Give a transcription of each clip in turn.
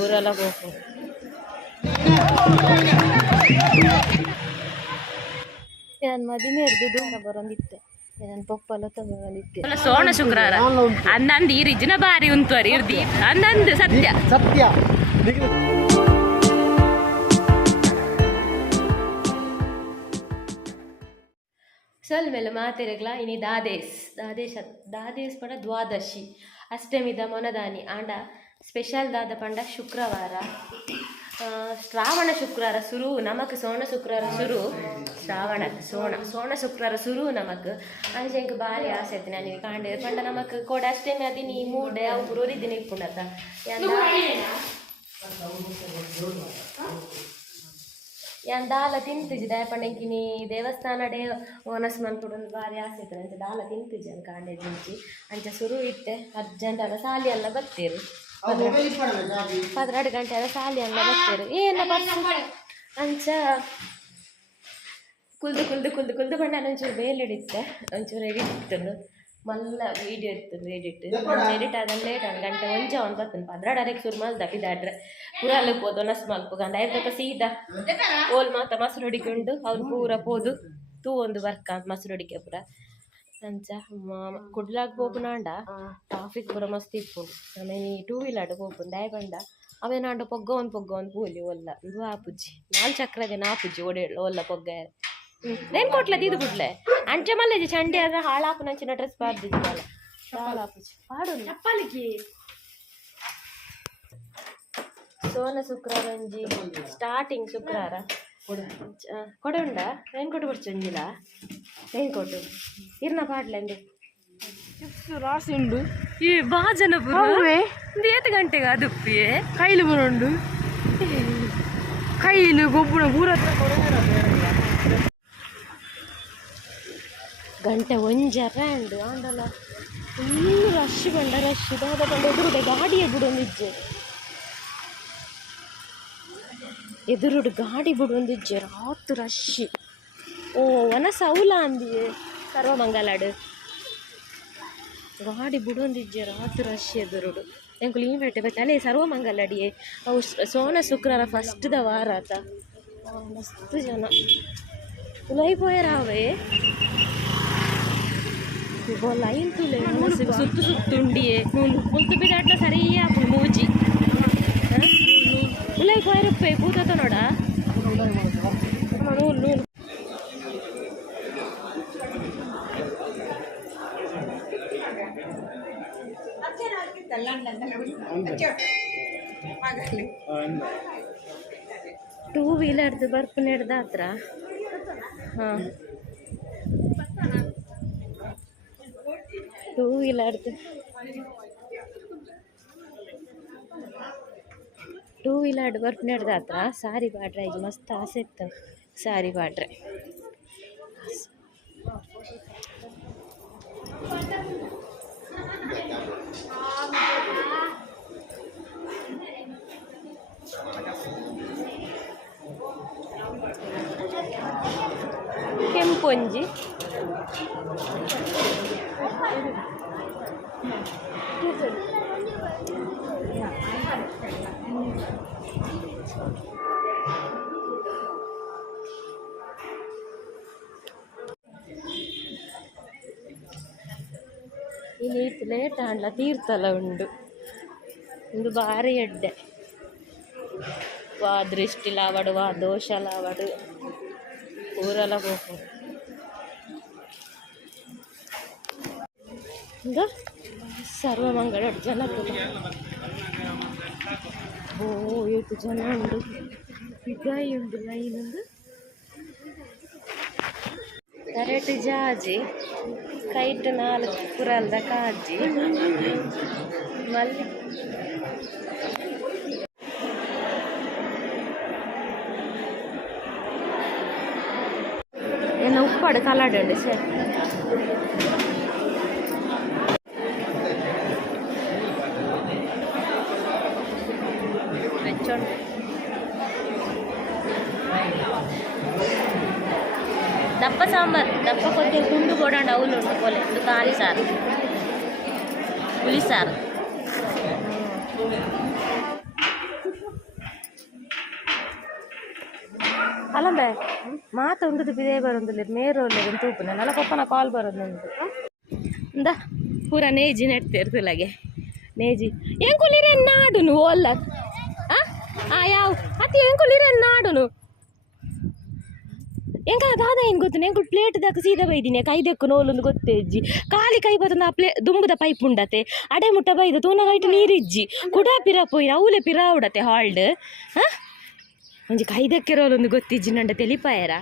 ಊರೆಲ್ಲ ಹೋಗು ನಾನು ಮದಿಮೆ ಹಿಡ್ದು ಬರೋಂದಿತ್ತೆ ನಾನು ಪಪ್ಪಲ್ಲ ತಗೊಂಡಿದ್ದೆ ಸೋಣ ಶುಕ್ರವಾರ ಅಂದಂದು ಈ ರಿಜ್ನ ಬಾರಿ ಉಂಟುವರಿ ಇರ್ದಿ ಅಂದಂದು ಸತ್ಯ ಸತ್ಯ ಸಲ್ಮೇಲೆ ಮಾತೆರೆಗ್ಲ ಇನಿ ದಾದೇಶ್ ಪಂಡ ದ್ವಾದಶಿ ಅಷ್ಟಮಿದ ಮೊನದಾನಿ ಆಂಡ ಸ್ಪೆಷಲ್ ದಾದ ಪಂಡ ಶುಕ್ರವಾರ ಶ್ರಾವಣ ಶುಕ್ರವಾರ ಶುರು ನಮಕ್ ಸೋಣ ಶುಕ್ರವಾರ ಶುರು ಶ್ರಾವಣ ಸೋಣ ಶುಕ್ರವಾರ ಶುರು ನಮಕ್ ಅಂಚೆಂಕ್ ಬಾರಿ ಆಸೆ ಐತಿ ನಾನು ಕಾಂಡೆ ಪಂಡ ನಮಕ್ ಕೋಡ ಅಷ್ಟೇಮಿ ಅದಿನಿ ಮೂಡೆ ಅವು ಪುರೋರಿದಿನ ಇಪ್ಪುಂಡತ ಯಾನ್ ದಾಲ ತಿಂತಿಜಿ ದಯಪಂಡಂಕಿನಿ ದೇವಸ್ಥಾನ ಡೇ ಓನಸ್ ಮನ್ಪುಡೊಂದು ಬಾರಿ ಆಸೆ ಇತ್ತು ಅಂಚೆ ದಾಲ ತಿಂತಿಜಿ ಅನ್ ಕಾಂಡೆ ದಿಂಚಿ ಅಂಚೆ ಶುರು ಇಟ್ಟೆ ಅರ್ಜೆಂಟ್ ಅಲ್ಲ ಸಾಲಿ ಎಲ್ಲ ಬತ್ತೇರು 12 ಗಂಟೆ ಅಲ್ಲ ಸಾಲಿ ಎಲ್ಲ ಬತ್ತೇರು ಏನ ಬರ್ಸು ಅಂಚ ಕುಲ್ದು ಬಣ್ಣ ಒಂಚೂರು ಬೇಲಿಡಿತ್ತೆ ಒಂಚೂರು ಎಡಿಟ್ ಮಲ್ಲ ವೀಡಿಯೋ ಇರ್ತದೆ ಎಡಿಟ್ ಆದ್ರೆ ಲೇಟ್ ಆಗ ಗಂಟೆ ಒಂಚ ಒಂದು ಬರ್ತದೆ 12 ಶುರು ಮಲ್ದ ಬಿದ್ದಾಡ್ರೆ ಪೂರಲ್ಲಿ ಪೋದು ನಸ್ ಮಲ್ಪು ಗಂಡ ಐದಕ್ಕ ಸೀದಾ ಓಲ್ ಮಾತ ಮೊಸರು ಹೊಡಿಕೊಂಡು ಅವ್ನು ಪೂರ ಪೋದು ತೂ ಒಂದು ಬರ್ಕ ಮೊಸರು ಹೊಡಿಕೆ ಪೂರ ಅಂಚ ಕುಡ್ಲಾಗ ಪೋಪುನಾಂಡ ಟ್ರಾಫಿಕ್ ಪೂರ ಮಸ್ತ್ ಇಪ್ಪುಂಡು ಆಮೇಲೆ 2 ವೀಲರ್ ಪೋಪುಂಡು ದಯ ಬಂಡ ಅವೇನಾಂಡ ಪೊಗ್ಗ ಒಂದು ಪೂಲಿ ಒಲ್ಲ ಇದು ಆಪುಜ್ಜಿ 4 ಚಕ್ರದೇನ ಆಪುಜ್ಜಿ ಓಡೇಳು ಒಲ್ಲ ಪೊಗ್ಗ ನೇನ್ ಕೊಟ್ಲ ಇದು ಬಿಡ್ಲೆ ಅಂಚೆ ಮಲ್ಲೆಜಿ ಚಂಡೆ ಆದ್ರೆ ಹಾಳಾಪು ನಂಚಿನ ಡ್ರೆಸ್ ಪಾಡ್ದಿದ್ದಲ್ಲ ಹಾಳಾಪುಜಿ ಪಾಡು ಚಪ್ಪಲಿಗೆ ಸೋನ ಶುಕ್ರವಾರ ಒಂಜಿ ಸ್ಟಾರ್ಟಿಂಗ್ ಶುಕ್ರವಾರ ಕೊಡೆ ಉಂಡ ರೇನ್ ಕೋಟ್ ಬಿಡ್ಚೊಂಜಿಲ್ಲ ರೇನ್ ಕೋಟ್ ಇರ್ನ ಪಾಡ್ಲೆಂದು ರಾಸಿ ಉಂಡು ಈ ಬಾಜನ ಒಂದು 8 ಗಂಟೆಗೆ ಅದುಪ್ಪಿ ಕೈಲು ಬರೋಂಡು ಕೈಲು ಗೊಬ್ಬರ ಪೂರ ಗಂಟೆ ಒಂಜರ ಉಂಡು ಆಂಡಲ ಫುಲ್ ರಶ್ ದಾದ ಬಂಡ ಎದುರುಡೆ ಗಾಡಿಯೇ ಬಿಡೊಂದಿಜ್ಜೆ ಎದುರುಡು ಗಾಡಿ ಬಿಡೊಂದಿಜ್ಜೆ ರಾತ್ ರಶ್ ಓ ಒನ ಸೌಲ ಅಂದಿಯೆ ಸರ್ವಮಂಗಲಾಡು ಗಾಡಿ ಬಿಡೊಂದಿಜ್ಜೆ ರಾತ್ ರಶ್ ಎದುರುಡು ಎಂಕುಲು ಈ ಮೆಟ್ಟೆ ಬೇಕು ಅಲ್ಲೇ ಸರ್ವಮಂಗಲಾಡಿಯೇ ಅವು ಸೋನ ಶುಕ್ರವಾರ ಫಸ್ಟ್ ದ ವಾರ ಆತ ಮಸ್ತ್ ಜನ ಉಲೈ ಪೋಯರಾವೇ ಲೈನ್ ತುಲೆ ಸುತ್ತುಂಡಿಯೇ ಮುಲ್ತು ಬಿದಾಟ್ಲ ಸರಿಯೇ ಆಪು ಮೂಜಿ ಉಲೈ ಪೋಯರಪ್ಪೆ ಕೂತತ ನೋಡ ನೂಲು ಟೂ ವೀಲರ್ದು ಬರ್ಪು ನೆಡ್ದ ಹತ್ರ ಹಾಂ 2 ವೀಲರ್ದು 2 ವೀಲರ್ದು ಬರ್ಪು ನೆಡ್ದ ಹತ್ರ ಸಾರಿ ಬಾಡ್ರೆ ಇದು ಮಸ್ತ್ ಆಸೆ ಇತ್ತು ಸಾರಿ ಬಾಡ್ರೆ ಕೆಂಪೊಂಜಿ ಇಲ್ಲಿ ಲೇಟ್ ಆಂಡ್ಲ ತೀರ್ಥಲ ಉಂಡು ಒಂದು ಬಾರಿ ಎಡ್ಡೆ ವಾ ದೃಷ್ಟಿ ಲಾವಡು ವಾ ದೋಷ ಲಾವಡು ಊರೆಲ್ಲ ಹೋಗು ಈಗ ಸರ್ವಮಂಗಳ ಜನ ಓ 8 ಜನ ಉಂಡು ಬಿಗಾಯಿ ಉಂಡು ಲೈನ್ ಉಂಡು ಕರೆಕ್ಟ್ ಜಾಜಿ ಕೈಟ್ 4 ಪುರಲ್ದ ಕಾಜಿ ಮಲ್ಲಿ ಏನು ಉಪ್ಪಾಡು ಕಲಾಡೆ ಉಂಡು ಸರ್ ದಪ್ಪ ಸಾಂಬಾರು ದಪ್ಪ ಕೊತ್ತಿ ಗುಂಡು ಕೊಡೋಣ ಅವಲು ಉಂಟು ಕೊಲೆ ಇದು ಖಾಲಿ ಸಾರು ಹುಳಿ ಸಾರು ಅಲ್ಲಂಬೆ ಮಾತ ಉಂಟು ಬಿದೇ ಬರೋದಿಲ್ಲ ಮೇರು ಒಳ್ಳೆದು ತೂಪುನ ನನ್ನ ಪಪ್ಪನ ಕಾಲ್ ಬರೋದುಂಟು ಇಂದ ಪೂರ ನೇಜಿ ನೆಡ್ತಿರ್ತಿಲ್ಲಗೆ ನೇಜಿ ಏನ್ ಕುಲಿರೆ ನಾಡುನು ಒಲ್ಲ ಯಾವ ಅತಿ ಏನ್ ಕುಲಿರೆ ನಾಡುನು ಎಂಕ ದಾದ ಏನು ಗೊತ್ತು ಎಂಕು ಪ್ಲೇಟ್ ದಾಕ ಸೀದಾ ಬೈದಿನಿ ಕೈದೆಕ್ಕು ನೋಲೊಂದು ಗೊತ್ತೇಜ್ಜಿ ಖಾಲಿ ಕೈ ಬತ್ತಂದ ಆ ದುಂಬುದ ಪೈಪ್ ಉಂಡತೆ ಅಡೆ ಮುಟ್ಟ ಬೈದು ತೂನಗೈಟು ನೀರಿಜ್ಜಿ ಕುಡಾ ಪಿರ ಪೋಯಿನ ಅವಲೆ ಪಿರ ಉಡತೆ ಹಾಲ್ಡ್ ಒಂಜಿ ಕೈದೆಕ್ಕೆ ರೋಲೊಂದು ಗೊತ್ತಿಜ್ಜಿ ನಂಡ ತೆಲಿಪಾಯರ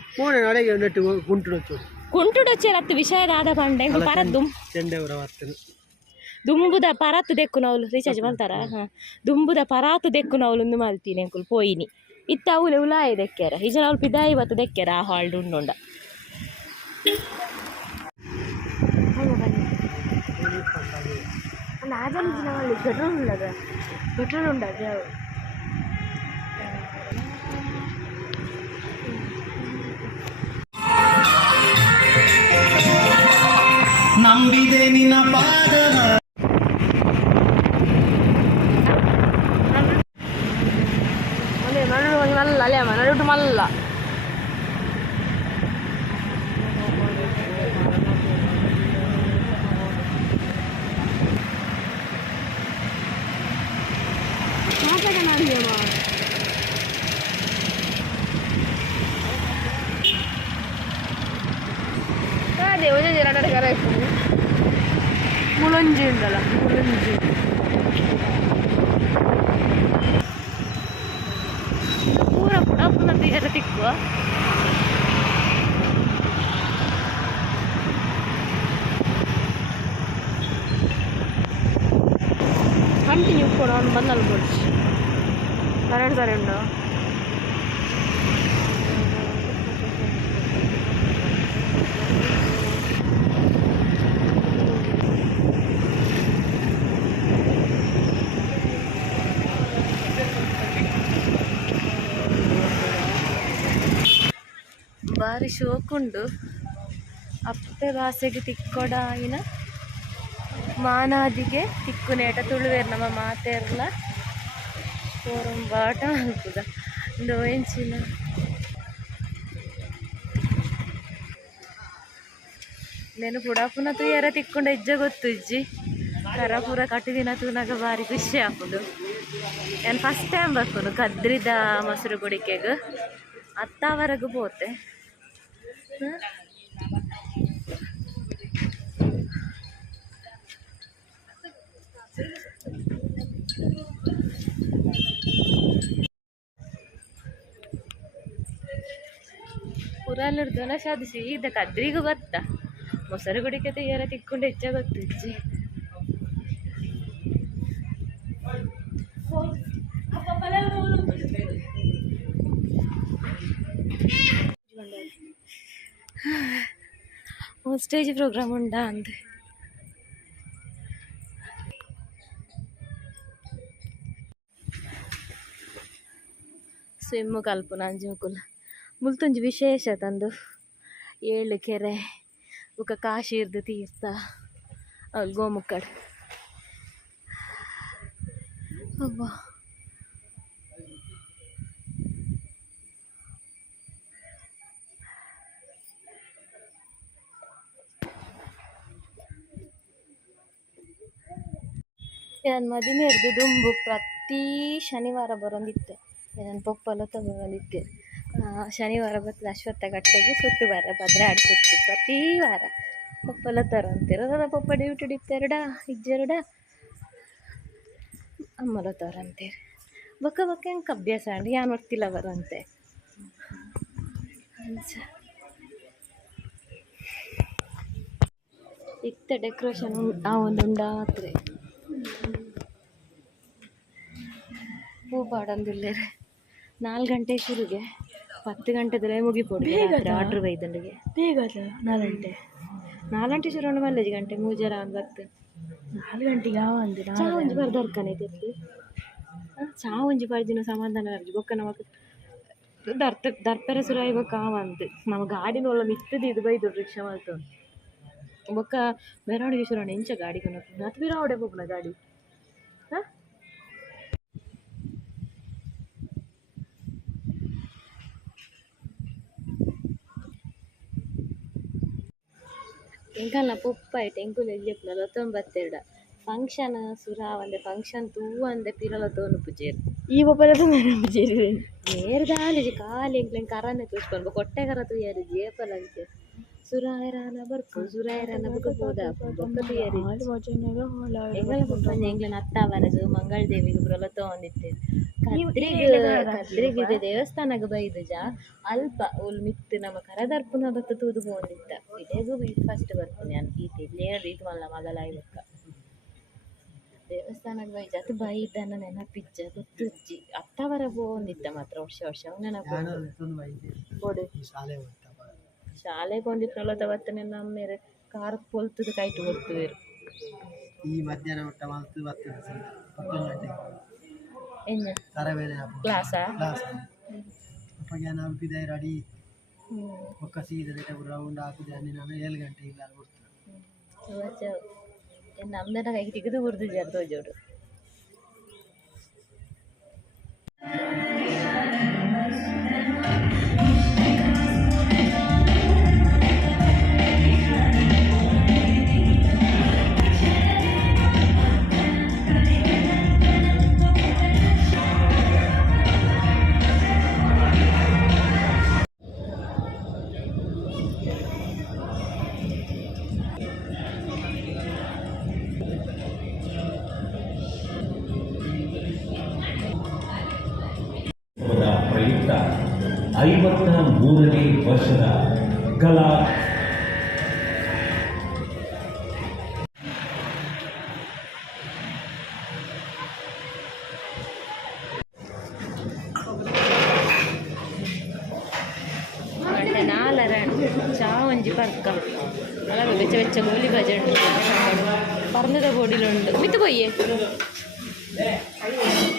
ಕುಂಟುಡಚ್ಚೆ ರತ್ತು ವಿಷಯದ ಆದ ಪಂಡ ಎಂಕು ಪರದ್ದು ದುಂಬುದ ಪರಾತು ದೆಕ್ಕು ನಾವಲು ರೀಚಾರ್ಜ್ ಮಾಡ್ತಾರ ದುಂಬುದ ಪರಾತು ದೆಕ್ಕು ನಾವಲೊಂದು ಮಲ್ತೀನಿ ಎಂಕುಲು ಪೋಯಿನಿ ಇತ್ತ ಅವಲೆ ಉಲಾಯ ದೆಕ್ಕ್ಯಾರ ಈಜನ ಅವ್ಲು ಪಿದಾಯಿ ಬತ್ತು ದೆಕ್ಕ್ಯಾರ ಆ ಹಾಲ್ಡ್ ಉಂಡೊಂಡ ಪೆಟ್ರೋಲ್ ಉಂಡದ ಪೆಟ್ರೋಲ್ ಉಂಡದ ನಂಬಿದೆ ನಿನ್ನ ಪಾದವ ಮಲ್ಲ ಅಲ್ಲೇ ನಡುಟು ಮಲ್ಲ ಅದೇ ಒಂದೇ ಎರಡು ಕರ ಮುಳಂಜಿ ಉಂಟಲ್ಲ ಮುಳಂಜಿ ಪೂರ ಪುನಃ ತೀರ ತಿಕ್ಕುವ ಕಂಟಿನ್ಯೂ ಕೊಡು ಅವ್ನು ಬಂದಲ್ಲಿ ಕೊಡ್ಸಿ ಎರಡು ಸಾರಿ ಉಂಟು ಬಾರಿ ಶೋಕುಂಡು ಅಪ್ಪೆ ಭಾಷೆಗೆ ತಿಕ್ಕೊಡಾಯಿನ ಮಾನಾದಿಗೆ ತಿಕ್ಕುನೇಟ ತುಳುವೇರು ನಮ್ಮ ಮಾತೆರ್ಲ ಬಾಟ ಅನ್ಪುದ ದೋಯಂಚಿನ నేను ಪುಡಾಪುನ ತೂಯರ ತಿಕ್ಕೊಂಡು ಹೆಜ್ಜೆ ಗೊತ್ತು ಇಜ್ಜಿ ಕರ ಪೂರ ಕಟ್ಟಿದಿನ ತೂನಾಗ ಭಾರಿ ಖುಷಿ ಹಾಕುದು ನಾನು ಫಸ್ಟ್ ಟೈಮ್ ಬರ್ಕೊಂಡು ಕದ್ರಿದ ಮೊಸರು ಗುಡಿಕೆಗೆ ಅತ್ತವರೆಗೂ ಪೋತೆ ಪುರಾಲಿರ್ದನ ಸಾಧಿಸಿ ಇದ್ದ ಕದ್ರಿಗೂ ಬತ್ತ ಮೊಸರು ಗುಡಿಕೆ ತೆಯ್ಯರ ತಿಕ್ಕೊಂಡು ಹೆಚ್ಚ ಗೊತ್ತು ಇಜ್ಜಿ ಸ್ಟೇಜ್ ಪ್ರೋಗ್ರಾಮ್ ಉಂಡಾ ಅಂದೆ ಸ್ವಿಮ್ಮು ಕಲ್ಪುನ ಅಂಜುಕುಲ ಮುಲ್ತೊಂಜಿ ವಿಶೇಷ ತಂದು 7 ಕೆರೆ ಬುಕ್ಕ ಕಾಶೀರ್ದು ತೀರ್ಥ ಗೋಮುಕ್ಕಡ್ ಅಬ್ಬಾ ನಾನು ಮದಿಮೇರ್ದು ದುಂಬು ಪ್ರತಿ ಶನಿವಾರ ಬರೋಂದಿತ್ತೆ ನನ್ನ ಪಪ್ಪಲ್ಲ ತಗೊಂಡಿದ್ದೆ ಶನಿವಾರ ಬರ್ತದೆ ಅಶ್ವತ್ಥ ಗಟ್ಟೆಗೆ ಸುತ್ತು ಬರ ಭದ್ರಾಡಿ ಸುತ್ತು ಪ್ರತಿ ವಾರ ಪಪ್ಪಲ್ಲ ತರೋಂತೀರ ನನ್ನ ಪಪ್ಪ ಡ್ಯೂಟಿ ಡಿಪ್ತೆರಡ ಇಜ್ಜೆರಡ ಅಮ್ಮಲ ತರೋಂತೀರಿ ಬಕ್ಕ ಬಕ್ಕ ಹೆಂಗೆ ಅಭ್ಯಾಸ ಅಂಡಿ ಯಾನು ಗೊತ್ತಿಲ್ಲ ಬರೋಂತೆ ಇತ್ತ ಡೆಕೋರೇಷನ್ ಆ ಒಂದು ಉಂಡಾತ್ರೆ ಹೂ ಪಾಡಂದಿಲ್ಲ 4 ಗಂಟೆ ಶುರುಗೆ 10 ಗಂಟೆದಲ್ಲೇ ಮುಗಿಪೋಡು ಆರ್ಡ್ರ್ ಬೈದಂಡಿಗೆ ಬೇಗ 4 ಗಂಟೆ ಶುರು ಉಂಡು 5 ಗಂಟೆ ಮೂಜರ ಬತ್ತು 4 ಗಂಟೆಗೆ ಯಾವ ಅಂದೆ ಚಾ ಒಂಜಿ ಬರ್ದರ್ಕನೆ ತೆತ್ತು ಚಾ ಒಂಜಿ ಬರ್ದಿನ ಸಮಾಧಾನ ಅರ್ಜಿ ಬೊಕ್ಕ ನಮಕ್ ದರ್ಪೆರ ಶುರು ಆಯ್ಬೇಕು ಆವಂದು ನಮ್ಮ ಗಾಡಿನ ಒಳ್ಳೆ ಮಿತ್ತದು ಇದು ಬೈದು ರಿಕ್ಷಾ ಮಾಡ್ತು ಬೊಕ್ಕ ಮೆರವಣಿಗೆ ಶುರು ಇಂಚ ಗಾಡಿ ಕೊನಕ್ಕೆ ಅದು ಬಿರಾವಡೆ ಹೋಗ್ನ ಗಾಡಿ ಹಾಂ ಎಂಕಲ್ನ ಪೊಪ್ಪಾಯ್ತು ಎಂಕುಲು ಎಲ್ಲಿಪ್ಪುನ ಲೊತ್ತೊಂಬತ್ತೆರಡ ಫಂಕ್ಷನ್ ಸುರ ಒಂದೆ ಫಂಕ್ಷನ್ ತೂ ಅಂದೆ ಪಿರಲ ತೋನು ಪುಜೇರು ಈ ಒಬ್ಬರದು ನಾನು ಪೂಜೆರು ನೇರ್ದಾಲಿಜಿ ಕಾಲಿ ಎಂಕ್ಲೆನ್ ಕರನೆ ತೂಸ್ಕೊಂಡು ಕೊಟ್ಟೆ ಕರ ತುಯ್ಯಾರು ಜೇಪಲಂಚೆ ಸುರಾಯರಾನ ಬರ್ಪು ಸುರಾಯರಾನ ಬುಕ ಹೋದ ಬೊಕ್ಕ ತುಯ್ಯಾರಿ ಎಂಗಲ ಪುಪ್ಪಂಜ ಎಂಗ್ಲೆನ್ ಅತ್ತಾವರದು ಮಂಗಳ ದೇವಿಗೆ ಬುರಲ ತಗೊಂಡಿತ್ತೆ ಕದ್ರಿಗೆ ದೇವಸ್ಥಾನಗ ಬೈದು ಜಾ ಅಲ್ಪ ಉಲ್ ಮಿತ್ತು ನಮ್ಮ ಕರದರ್ಪುನ ಬತ್ತ ತೂದು ಹೋಗಿತ್ತ ಇದೇಗು ಫಸ್ಟ್ ಬರ್ಪುನೆ ನಾನು ಈತಿ ನೇರು ಇದು ಮಲ್ಲ ಮಗಲ ಇವಕ್ಕ ದೇವಸ್ಥಾನಕ್ಕೆ ಬೈ ಜತ್ ಬೈದನ್ನ ನೆನಪಿಜ್ಜ ಗೊತ್ತುಜ್ಜಿ ಅತ್ತವರ ಹೋಗಿತ್ತ ಮಾತ್ರ ವರ್ಷ ನೆನಪು ಶಾಲೆಗೆ ಒಂದಿತ್ತಲ್ಲ ಅವತ್ತನೇ ನಮ್ಮೇರೆ ಕಾರ್ ಪೊಲ್ತದ ಕೈಟ್ ಕೊಡ್ತುವೇರು ಈ ಮಧ್ಯಾಹ್ನ ಊಟ ಮಾಡ್ತು ಬರ್ತದೆ ಎನ್ನ ಕರವೇಲೆ ಕ್ಲಾಸಾ ಅಪ್ಪಗೆ ನಾವು ಬಿದೆ ರೆಡಿ ಒಕ್ಕ ಸೀದಾ ರೌಂಡ್ ಹಾಕಿದೆ ನಾನು 7 ಗಂಟೆ ಇಲ್ಲ ಇವತ್ತು ನಮ್ದನ ಕೈಗೆ ತೆಗೆದು ಹುರಿದು ಜರ್ದು ಜೋಡು ಪ್ರಯುಕ್ತ 53ನೇ ವರ್ಷದ ಕಲಾ ചാ വഞ്ചി പറക്കാം അല്ല വെച്ച വെച്ച ഗോലി ബജുണ്ട് പറഞ്ഞത് ബോഡിയിലുണ്ട് വിത്ത് പോയേ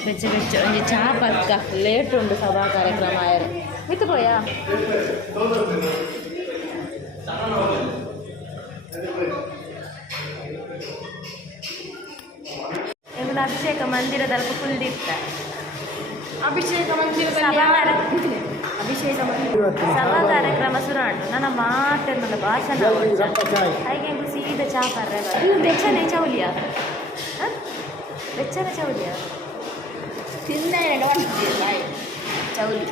വെച്ച വെച്ച വഞ്ചി ചാ പറക്ക ലേട്ടുണ്ട് സഭാ കാര്യക്രമമായ വിത്ത് പോയാ ഇവിടെ അഭിഷേക ಮಂದಿರದಲ್ಲಿ ಫುಲ್ ಇತ್ತ ಅಭಿಷೇಕ ಮಂದಿರ ಸಭಾ ಕಾರ್ಯಕ್ರಮ ಸುರಾಂಡು ನನ್ನ ಮಾತೆಲ್ಲ ಭಾಷಣ ಹಾಗೆ ಸೀದ ಚಾಪಾರ ಬೆಚ್ಚನೆ ಚೌಲಿಯಾ ಬೆಚ್ಚನೆ ಚೌಲಿಯಾ ಚೌಲಿ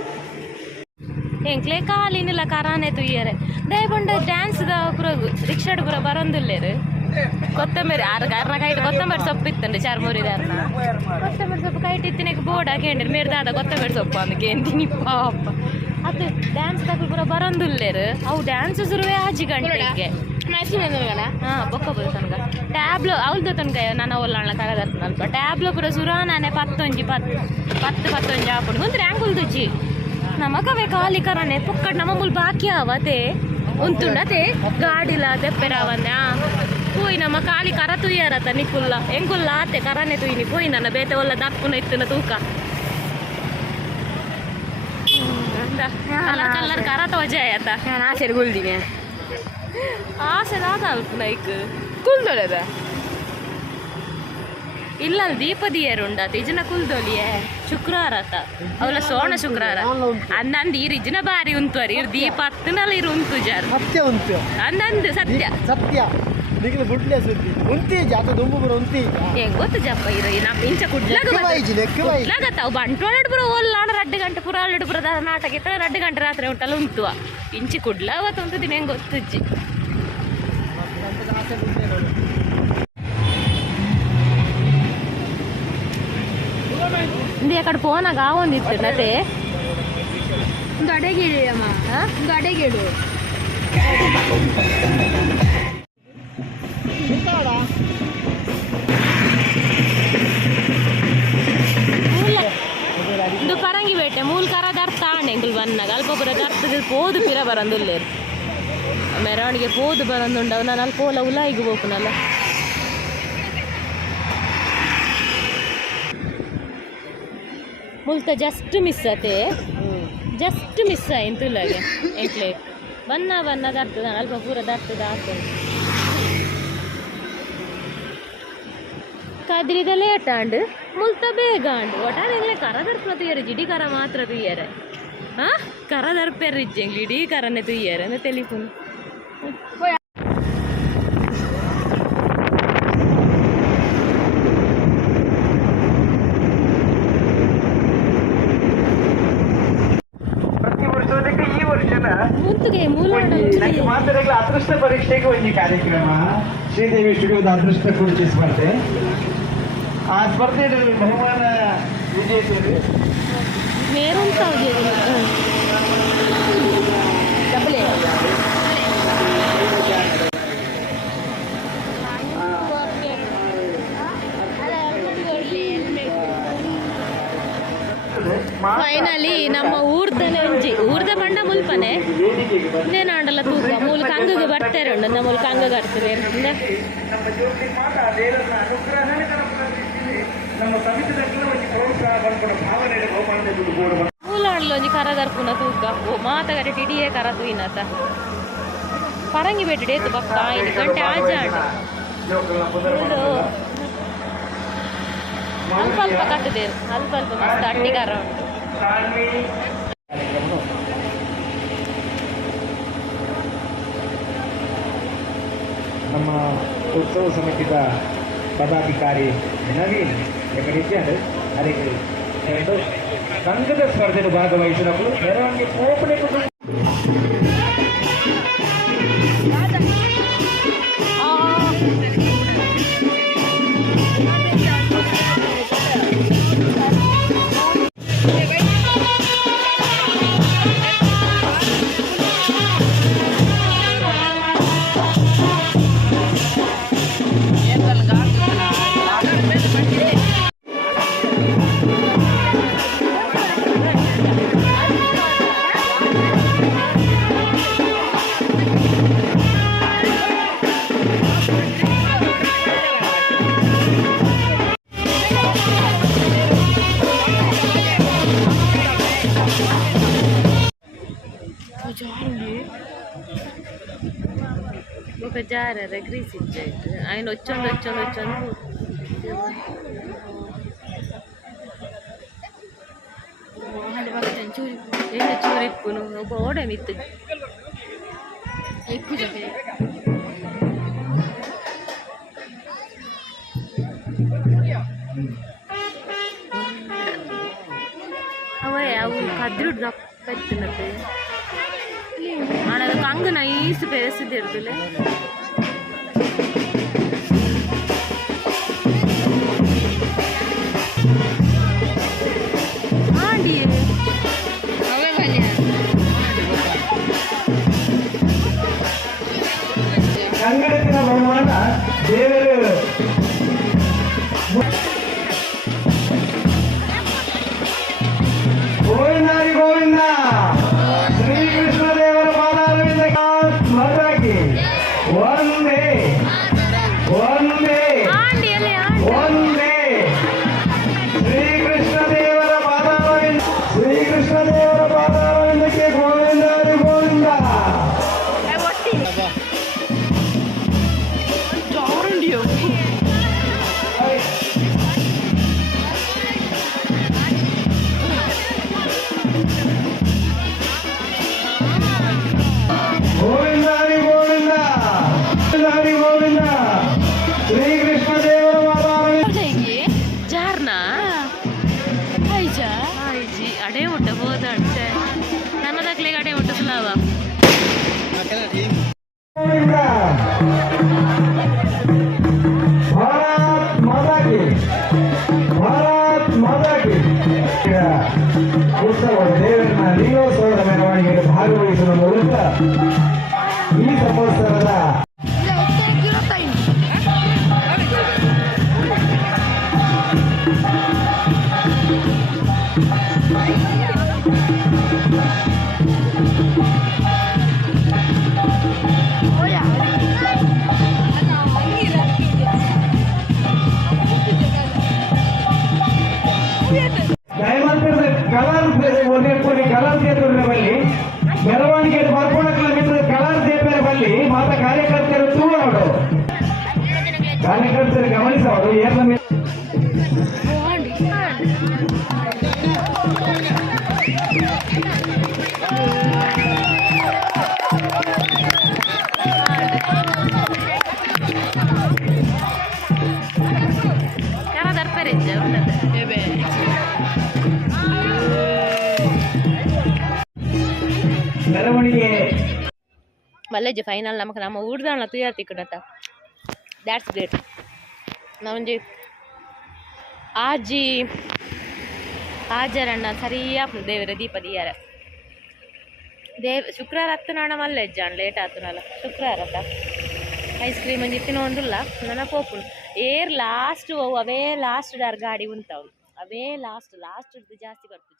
ಎಂಕ್ಲೆ ಕಾಲಿನಿಲ್ಲ ಕರಾನೆ ತುಯ್ಯರೆ ದಯಪಂಡ ಡ್ಯಾನ್ಸ್ದ ಪುರಗು ರಿಕ್ಷಾಡ್ ಪುರ ಬರಂದುಲ್ಲೇರು ಕೊತ್ತಂಬರಿ ಅರ್ನ ಕೈಟ್ ಕೊತ್ತಂಬರಿ ಸೊಪ್ಪು ಇತ್ತಂಡು ಚರ್ಮೂರಿದಾರ್ನ ಕೊತ್ತಂಬರಿ ಸೊಪ್ಪು ಕೈಟ್ ಇತ್ತಿನಕ್ಕೆ ಬೋರ್ಡ್ ಹಾಕೇಂಡ್ರಿ ಮೇರ್ದಾದ ಕೊತ್ತಂಬರಿ ಸೊಪ್ಪು ಅಂದಕ್ಕೆ ಎಂದಿನಿ ಪಾಪ ಅದು ಡ್ಯಾನ್ಸ್ ತಕ್ಕ ಪುರ ಬರಂದುಲ್ಲೇರು ಅವು ಡ್ಯಾನ್ಸ್ ಶುರುವೇ 10 ಗಂಟೆಗೆ ಹಾಂ ಬೊಕ್ಕ ತನಕ ಟ್ಯಾಬ್ಲು ಅವಳ್ದು ತನಕ ನಾನು ಅವಲ್ಲ ಕರದತ್ತ ಅಲ್ಪ ಟ್ಯಾಬ್ಲು ಪುರ ಸುರಾ ನಾನೇ 10 ಆಪುಡು ಮುಂದೆ ರ್ಯಾಂಗುಲ್ದುಜ್ಜಿ ನಮಗವೇ ಖಾಲಿ ಕರನೆ ಪುಕ್ಕಡ್ ನಮ್ಮೂಲ್ ಬಾಕಿ ಅವತೆ ಉಂತುಂಡತೆ ಗಾಡಿಲ ತೆಪ್ಪೆರಾವನ್ಯ ಪೋಯಿ ನಮ್ಮ ಖಾಲಿ ಕರ ತುಯ್ಯಾರತ ನಿಕ್ಕುಲ್ಲ ಎಂಗುಲ್ಲ ಆತೆ ಕರನೆ ತುಯ್ನಿ ಪೋಯಿ ನನ್ನ ಬೇತೆ ಒಲ್ಲ ದಪ್ಪುನ ಇತ್ತಿನ ತೂಕ ಕಲ್ಲರ್ ಕರ ತೋಜಾಯತ ಆಸೆ ಗುಲ್ದಿನಿ ಆಸೆ ದಾದ ಅಲ್ಪ ನೈಕ್ ಕುಲ್ದೊಳೆದ ಇಲ್ಲ ದೀಪದಿಯರುಂಡ ಇಜನ ಕುಲ್ದೊಲಿಯೇ ಶುಕ್ರವಾರ ಅವಳ ಸೋಣ ಶುಕ್ರವಾರ ಅಂದಂದು ಈ ರಿಜನ ಬಾರಿ ಉಂತುವರಿ ಇರ್ ದೀಪ ಹತ್ತನಲ್ಲ ಇರು ಉಂತು ಜಾರು ಸತ್ಯ ಉಂಟು ಅಂದಂದು ಸತ್ಯ ಸತ್ಯ ನಿಖಿಲ ಬುಡ್ಲೆ ಸುದ್ದಿ ಉಂತಿ ಜಾತ ದುಂಬು ಬರ ಉಂತಿ ಹೆಂಗ್ ಗೊತ್ತು ಜಪ್ಪ ಇರೋ ನಮ್ಮ ಇಂಚ ಕುಡ್ಲಾಗತ್ತಾವು ಬಂಟ್ವಾಳ ಪುರ ಓಲ್ಲಾಡ 2 ಗಂಟೆ ಪುರ 2 ಪುರದ ನಾಟಕ ಇತ್ತ 2 ಗಂಟೆ ರಾತ್ರಿ ಉಂಟಲ್ಲ ಉಂಟುವ ಇಂಚಿ ಕುಡ್ಲ ಅವತ್ತು ಉಂಟು ದಿನ ಹೆಂಗ್ ಗೊತ್ತುಜ್ಜಿ ಇಂದು ಅಕಡೆ ಫೋನಾಗ ಒಂದಿತ್ತು ನತೆ ಒಂದು ಅಡೆಗೇಳು ಅಮ್ಮ ಒಂದು ಅಡೆಗೇಳು ಇಂದು ಪರಂಗಿ ಬೇಟೆ ಮೂಲ ಕರ ದರ್ತ ಆಣೆ ಎಂಕುಲ್ ಬನ್ನಾಗ ಅಲ್ಪ ಪುರ ದರ್ತದ ಪೋದು ಪಿರ ಬರಂದುಲ್ಲೇರು ಮೆರವಣಿಗೆ ಪೋದು ಬರಂದುಂಡವು ನಾನು ಅಲ್ಲಿ ಪೋಲ ಉಲಾಯಿಗೆ ಹೋಗ್ನಲ್ಲ ಮುಲ್ತ ಜಸ್ಟ್ ಮಿಸ್ ಅತೆ ಜಸ್ಟ್ ಮಿಸ್ ಆಯ್ತುಲ್ಲಾಗೆ ಎಂಕ್ಲೆ ಬನ್ನ ದರ್ತದ ಅಲ್ಪ ಪೂರ ದರ್ತದ ಆಗ್ತದೆ ಕದ್ರಿದ ಲೇಟ್ ಆಂಡ್ ಮುಲ್ತ ಬೇಗ ಆಂಡ್ ಒಟ್ಟಾರೆ ಕರ ದರ್ಪನ ತುಯ್ಯಾರೆ ಜಿಡಿ ಕರ ಮಾತ್ರ ತುಯ್ಯಾರೆ ಹಾಂ ಕರ ದರ್ಪೇರು ಇಜ್ಜೆಂಗ್ಲಿ ಇಡೀ ಕರನೆ ತುಯ್ಯಾರೆ ಅಂದ್ರೆ ಟೆಲಿಫೋನ್ ಪೊತ್ತುಗೆ ಮೂಲ ಮಾತರೆಗಳ ಅದೃಷ್ಟ ಪರೀಕ್ಷೆಗೆ ಒಂದು ಕಾರ್ಯಕ್ರಮ ಶ್ರೀದೇವಿ ಸ್ಟುಡಿಯೋದ ಅದೃಷ್ಟ ಕುರಿತು ಸ್ಪರ್ಧೆ. ಆ ಸ್ಪರ್ಧೆಯಲ್ಲಿ ಬಹುಮಾನ ವಿಜೇತರು ಮೇರೂನ್ ಸಾವಿರ ಡಬಲ್ ಫೈನಲಿ ನಮ್ಮ ಊರ್ದನೆ ಒಂಜಿ ಊರ್ದ ಪಂಡ ಮುಲ್ಪನೆ ಇನ್ನೇನಾಂಡಲ್ಲ ತೂಕ ಮೂಲ ಕಂಗಗೆ ಬರ್ತಾರೆ ಉಂಡು ನಮ್ಮ ಮೂಲ ಕಂಗಗೆ ಬರ್ತಾರೆ ನಮ್ಮ ಜ್ಯೋತಿ ಮಾತ ದೇವರನ್ನ ಅನುಗ್ರಹನೇ ನಮ್ಮ ಸಮಿತಿದಲ್ಲಿ ಒಂದು ಪ್ರೋತ್ಸಾಹ ಬಂದ್ಕೊಂಡು ಭಾವನೆ ಬಹುಮಾನ ಮೂಲಾಡ್ಲು ಒಂಜಿ ಕರ ದರ್ಪುನ ತೂಕ ಓ ಮಾತಗಡೆ ಟಿಡಿಯೇ ಕರ ತೂಯಿನತ ಪರಂಗಿ ಬೇಟಿ ಡೇತು ಪಕ್ಕ ಆಯ್ತು ಗಂಟೆ ಆಜಾಂಡ್ ಅಲ್ಪ ಅಲ್ಪ ಕಟ್ಟದೇರು ಅಲ್ಪ ಅಲ್ಪ ಮಸ್ತ್ ಅಟ್ಟಿಗಾರ ಉಂಟು. ನಮ್ಮ ಉತ್ಸವ ಸಮಿತಿಯ ಪದಾಧಿಕಾರಿ ನವೀನ್ ಯಾಕಂದ್ರೆ ಅದಕ್ಕೆ ಸಂಘದ ಸ್ಪರ್ಧೆಯಲ್ಲಿ ಭಾಗವಹಿಸಿದವರು ಮೆರವಣಿಗೆ ಓಪನೆ ఒక జార గ్రీస్ ఇచ్చేట్టు ఆయన వచ్చాడు చూరిప్పును ఒక ఓడమిత్తు ఎక్కువ ಅವೇ ಅವು ಕದ್ರುಡ್ ದಪ್ಪತ್ತಿನತ್ತೆ ಆನದು ಕಂಗು ನೈಸ್ ಬೆರೆಸಿದಿರ್ದಿಲ್ಲ ಆಂಡಿ ಅವೇ ಬನ್ನಿ ಸಂಘಟನೆಯ ಬಹುಮಾನ ದೇವರು ಗೋವಿಂದಾರಿ ಗೋವಿಂದ ಶ್ರೀಕೃಷ್ಣ ದೇವರ ಪಾದಾರವಿಂದ ಮರಕ್ಕೆ ಒಂದೇ ಒಂದೇ ಒಂದೇ ಶ್ರೀಕೃಷ್ಣ ದೇವರ ಪಾದಾರವಿಂದಕ್ಕೆ ಗೋವಿಂದಾರಿ ಗೋವಿಂದ. ಗೋವಿಂದಾರಿ ಗೋವಿಂದ ಗೋವಿಂದಾರಿ ಗೋವಿಂದ ಶ್ರೀಕೃಷ್ಣ ದೇವರ ಪಾದಾರವಿಂದ ಜಾರ್ನಾ ಆಯ್ಜಿ ಅಡೇ ಉಂಟ ಹೋದಾಡ್ಚೆ ನನ್ನದಕ್ಲಿಗೆ ಅಡೇ ಉಂಟು ಸುಲಾವ ಗೋವಿಂದ ಭಾರತ್ ಮಾತಾಕಿ ಭಾರತ್ ಮಾತಾಕಿ. ಉತ್ಸವ ದೇವರನ್ನ ಲೀಲೋತ್ಸವದ ಮೆರವಣಿಗೆಯಲ್ಲಿ ಭಾಗವಹಿಸುವ ಮೂಲಕ ಈ ಸಂವತ್ಸರದ ಕಲರ್ ಸೇತುವೆ ಬಲ್ಲಿ ಮೆರವಣಿಗೆ ಬರ್ಕೊಳಕ್ಕೆ ಕಲರ್ ಸೇತುವೆ ಬಲ್ಲಿ ಮಾತ ಕಾರ್ಯಕರ್ತರು ತೂಗೋಡು ಕಾರ್ಯಕರ್ತರು ಗಮನಿಸೋರು ಏನ ಮೆರವಣಿಗೆ ಮಲ್ಲೆಜ್ ಫೈನಲ್ ನಮಗೆ ನಮ್ಮ ಊರ್ದಾಣ ತುಯಾರ್ ತಿಕ್ಕಡತ್ತ ದ್ಯಾಟ್ಸ್ ಗ್ರೇಟ್ ನಾವಂಜಿ ಆಜಿ ಹಾಜರಣ್ಣ ಸರಿಯಾ ದೇವರ ದೀಪ ದಿಯಾರ ಶುಕ್ರವಾರ ಹತ್ತು ನಾಣ ಮಲ್ಲೆಜ್ಜಾಣ ಲೇಟ್ ಆತನಲ್ಲ ಶುಕ್ರವಾರ ಐಸ್ ಕ್ರೀಮ್ ಒಂಜಿ ತಿನ್ನೊಂದುಲ್ಲ ನನ್ನ ಪೋಪುಂಡು ಏರ್ ಲಾಸ್ಟ್ ಅವೇ ಲಾಸ್ಟ್ ಡಾರ್ ಗಾಡಿ ಉಂಟವು ಅವೇ ಲಾಸ್ಟ್ ಜಾಸ್ತಿ ಬರ್ತದೆ